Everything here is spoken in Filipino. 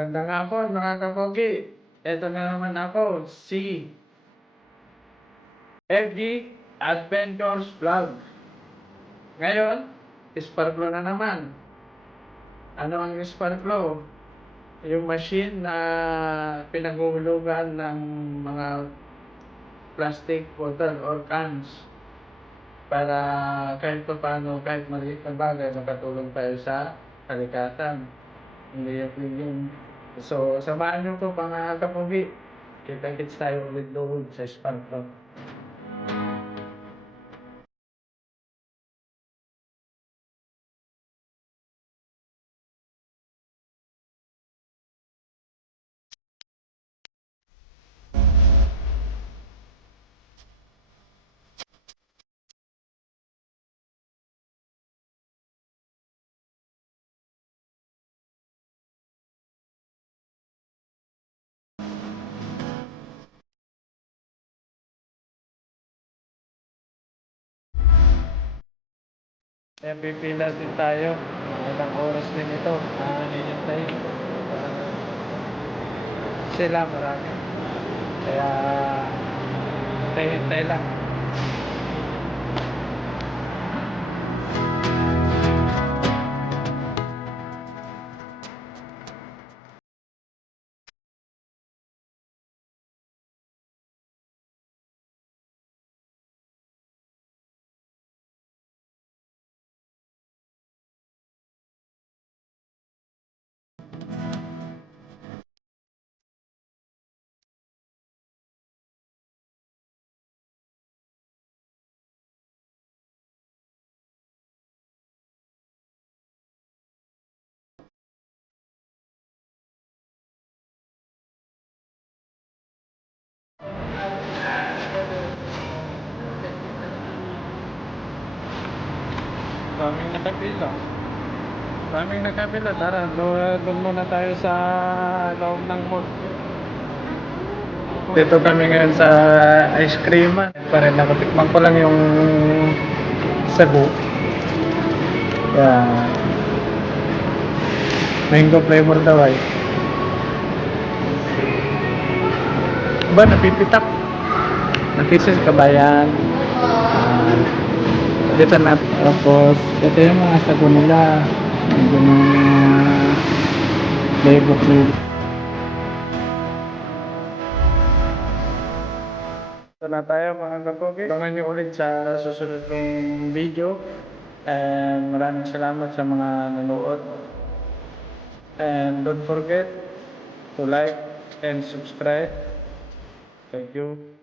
Magandang hapon mga kapogi. Ito na naman ako, si FG Adventures Vlog. Ngayon, Sparklo na naman. Ano ang Sparklo? Yung machine na pinaghulugan ng mga plastic bottle or cans para kahit pa paano, kahit maliit na bagay, makatulong tayo sa kalikatan. Hindi yung So, samahan nyo po mga kapugi. Kita-kits tayo ulit doon sa Sparklo. Pipila din tayo. Ilang oras din ito. Hinihintay. Sila marami. Kaya, hintay lang. Daming nakapila. Daming nakapila. Tara, doon muna tayo sa loob ng mall. Dito kami ngayon sa ice cream. Pa rin nakatikman ko lang yung sagu. Yan. Mango flavor daw ay. Ba, napipitak. Napisis kabayan. Dito na. Tapos, ito yung mga sago nila. Ito yung flavor flavor. Ito na tayo mga kapogi. Abangan nyo ulit sa susunod kong video. And maraming salamat sa mga nanood. And don't forget to like and subscribe. Thank you.